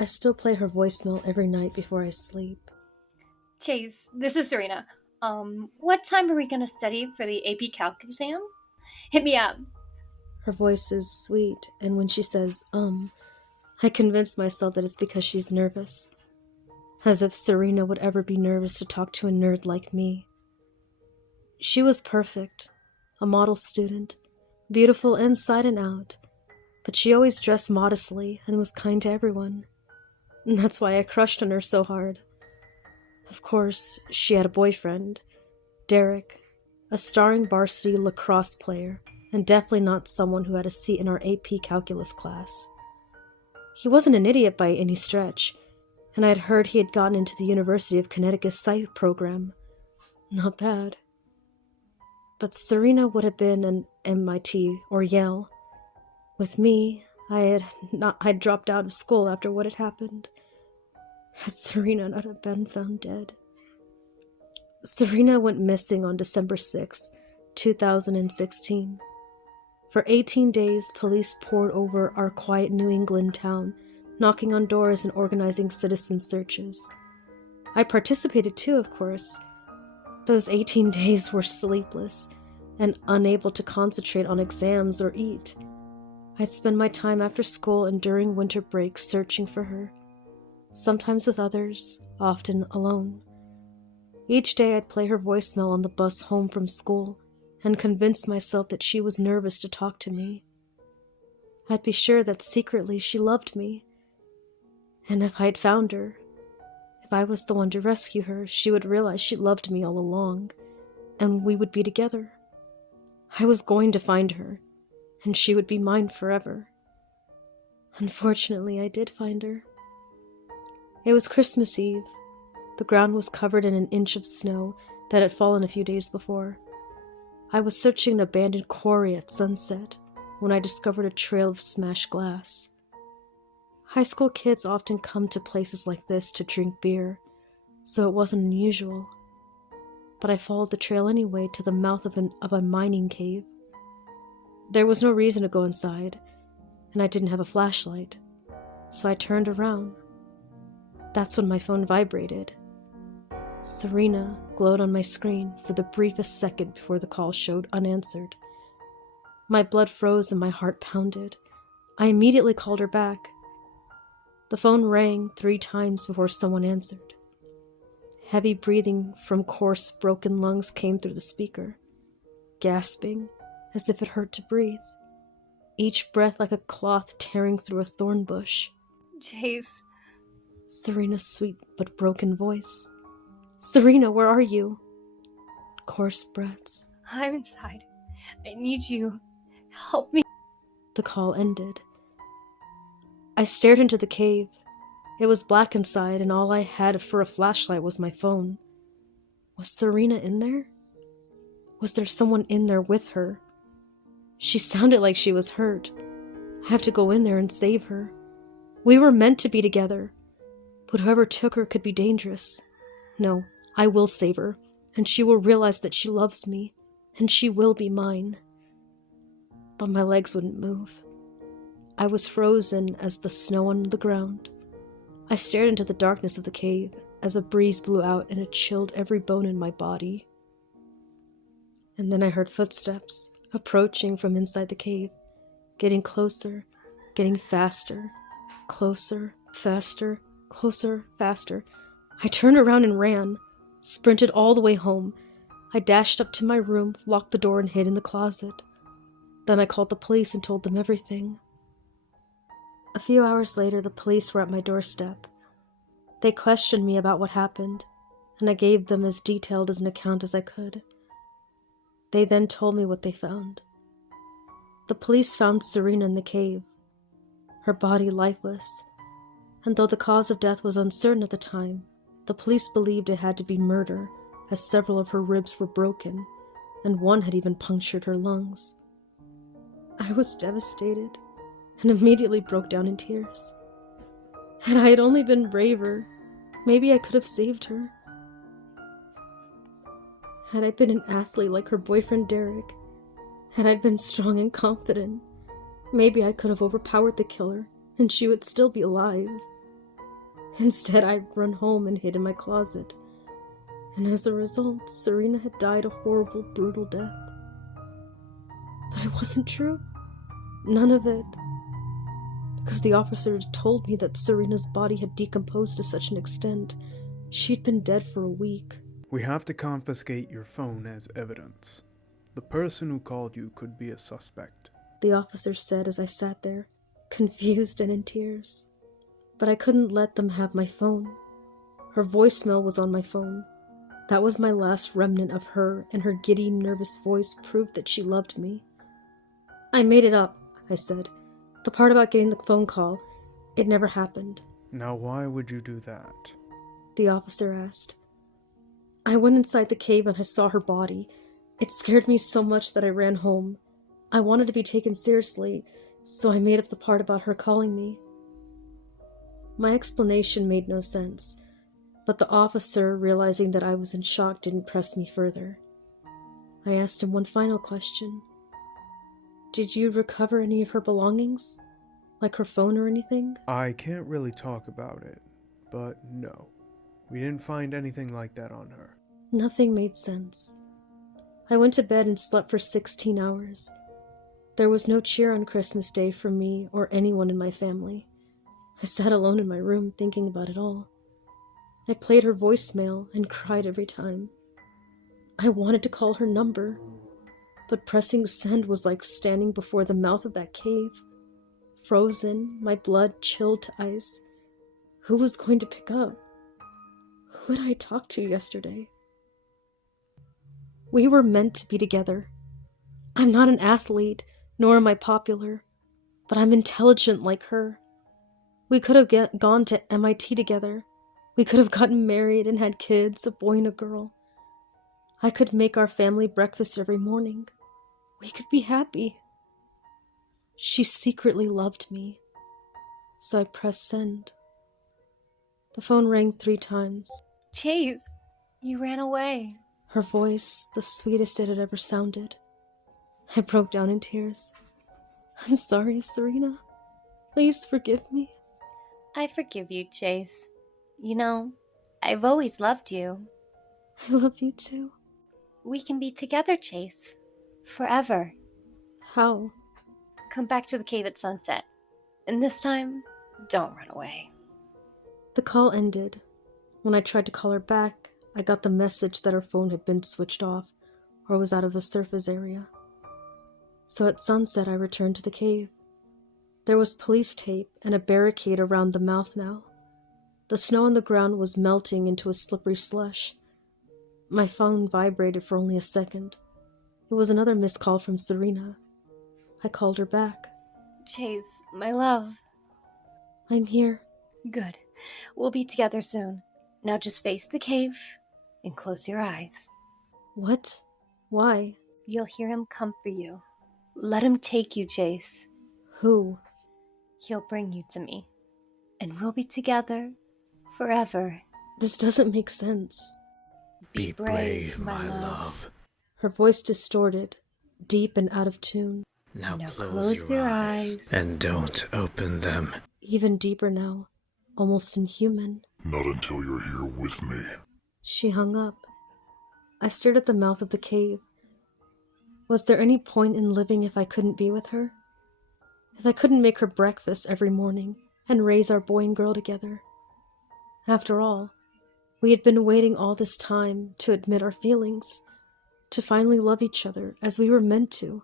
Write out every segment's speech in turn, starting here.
I still play her voicemail every night before I sleep. Chase, this is Serena. What time are we gonna study for the AP Calc exam? Hit me up. Her voice is sweet, and when she says, I convince myself that it's because she's nervous. As if Serena would ever be nervous to talk to a nerd like me. She was perfect, a model student, beautiful inside and out, but she always dressed modestly and was kind to everyone. And that's why I crushed on her so hard. Of course, she had a boyfriend, Derek, a starring varsity lacrosse player, and definitely not someone who had a seat in our AP calculus class. He wasn't an idiot by any stretch, and I had heard he had gotten into the University of Connecticut's psych program. Not bad. But Serena would have been an MIT or Yale. With me, I'd dropped out of school after what had happened. Had Serena not have been found dead. Serena went missing on December 6, 2016. For 18 days, police poured over our quiet New England town, knocking on doors and organizing citizen searches. I participated too, of course. Those 18 days were sleepless and unable to concentrate on exams or eat. I'd spend my time after school and during winter breaks searching for her, sometimes with others, often alone. Each day I'd play her voicemail on the bus home from school and convince myself that she was nervous to talk to me. I'd be sure that secretly she loved me, and if I'd found her, if I was the one to rescue her, she would realize she loved me all along, and we would be together. I was going to find her, and she would be mine forever. Unfortunately, I did find her. It was Christmas Eve. The ground was covered in an inch of snow that had fallen a few days before. I was searching an abandoned quarry at sunset when I discovered a trail of smashed glass. High school kids often come to places like this to drink beer, so it wasn't unusual. But I followed the trail anyway to the mouth of a mining cave. There was no reason to go inside, and I didn't have a flashlight, so I turned around. That's when my phone vibrated. Serena glowed on my screen for the briefest second before the call showed unanswered. My blood froze and my heart pounded. I immediately called her back. The phone rang 3 times before someone answered. Heavy breathing from coarse, broken lungs came through the speaker, gasping as if it hurt to breathe, each breath like a cloth tearing through a thorn bush. Chase. Serena's sweet but broken voice. Serena, where are you? Coarse breaths. I'm inside. I need you. Help me. The call ended. I stared into the cave. It was black inside, and all I had for a flashlight was my phone. Was Serena in there? Was there someone in there with her? She sounded like she was hurt. I have to go in there and save her. We were meant to be together, but whoever took her could be dangerous. No, I will save her, and she will realize that she loves me, and she will be mine. But my legs wouldn't move. I was frozen as the snow on the ground. I stared into the darkness of the cave as a breeze blew out and it chilled every bone in my body. And then I heard footsteps approaching from inside the cave, getting closer, getting faster, closer, faster, closer, faster. I turned around and ran, sprinted all the way home. I dashed up to my room, locked the door, and hid in the closet. Then I called the police and told them everything. A few hours later, the police were at my doorstep. They questioned me about what happened, and I gave them as detailed as an account as I could. They then told me what they found. The police found Serena in the cave, her body lifeless, and though the cause of death was uncertain at the time, the police believed it had to be murder, as several of her ribs were broken, and one had even punctured her lungs. I was devastated, and immediately broke down in tears. Had I had only been braver, maybe I could have saved her. Had I been an athlete like her boyfriend Derek, had I been strong and confident, maybe I could have overpowered the killer, and she would still be alive. Instead, I'd run home and hid in my closet. And as a result, Serena had died a horrible, brutal death. But it wasn't true. None of it. Because the officer told me that Serena's body had decomposed to such an extent, she'd been dead for a week. We have to confiscate your phone as evidence. The person who called you could be a suspect. The officer said as I sat there, confused and in tears. But I couldn't let them have my phone. Her voicemail was on my phone. That was my last remnant of her, and her giddy, nervous voice proved that she loved me. I made it up, I said. The part about getting the phone call, it never happened. Now why would you do that? The officer asked. I went inside the cave and I saw her body. It scared me so much that I ran home. I wanted to be taken seriously, so I made up the part about her calling me. My explanation made no sense, but the officer, realizing that I was in shock, didn't press me further. I asked him one final question. Did you recover any of her belongings? Like her phone or anything? I can't really talk about it, but no. We didn't find anything like that on her. Nothing made sense. I went to bed and slept for 16 hours. There was no cheer on Christmas Day for me or anyone in my family. I sat alone in my room thinking about it all. I played her voicemail and cried every time. I wanted to call her number, but pressing send was like standing before the mouth of that cave. Frozen, my blood chilled to ice. Who was going to pick up? Who had I talked to yesterday? We were meant to be together. I'm not an athlete, nor am I popular, but I'm intelligent like her. We could have gone to MIT together. We could have gotten married and had kids, a boy and a girl. I could make our family breakfast every morning. We could be happy. She secretly loved me, so I pressed send. The phone rang 3 times. Chase, you ran away. Her voice, the sweetest it had ever sounded. I broke down in tears. I'm sorry, Serena. Please forgive me. I forgive you, Chase. You know, I've always loved you. I love you too. We can be together, Chase. Forever. How? Come back to the cave at sunset. And this time, don't run away. The call ended. When I tried to call her back, I got the message that her phone had been switched off or was out of a surface area. So at sunset, I returned to the cave. There was police tape and a barricade around the mouth now. The snow on the ground was melting into a slippery slush. My phone vibrated for only a second. It was another missed call from Serena. I called her back. Chase, my love. I'm here. Good. We'll be together soon. Now just face the cave and close your eyes. What? Why? You'll hear him come for you. Let him take you, Chase. Who? He'll bring you to me. And we'll be together forever. This doesn't make sense. Be brave, my love. Her voice distorted, deep and out of tune. Now close your eyes. And don't open them. Even deeper now, almost inhuman. Not until you're here with me. She hung up. I stared at the mouth of the cave. Was there any point in living if I couldn't be with her? If I couldn't make her breakfast every morning and raise our boy and girl together? After all, we had been waiting all this time to admit our feelings, to finally love each other as we were meant to.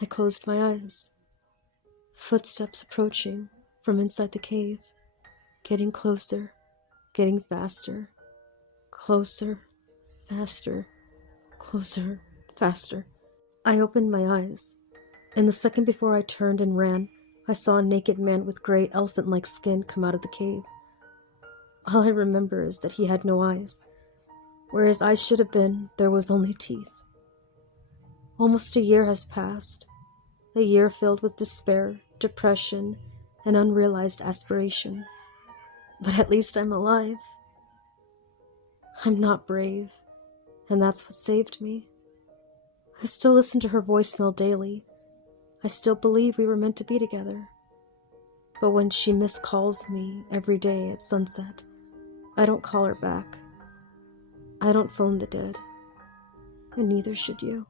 I closed my eyes. Footsteps approaching from inside the cave, getting closer, getting faster, closer, faster, closer, faster. I opened my eyes, and the second before I turned and ran, I saw a naked man with gray elephant-like skin come out of the cave. All I remember is that he had no eyes. Where his eyes should have been, there was only teeth. Almost a year has passed, a year filled with despair, depression, and unrealized aspiration. But at least I'm alive. I'm not brave, and that's what saved me. I still listen to her voicemail daily. I still believe we were meant to be together. But when she miscalls me every day at sunset, I don't call her back. I don't phone the dead. And neither should you.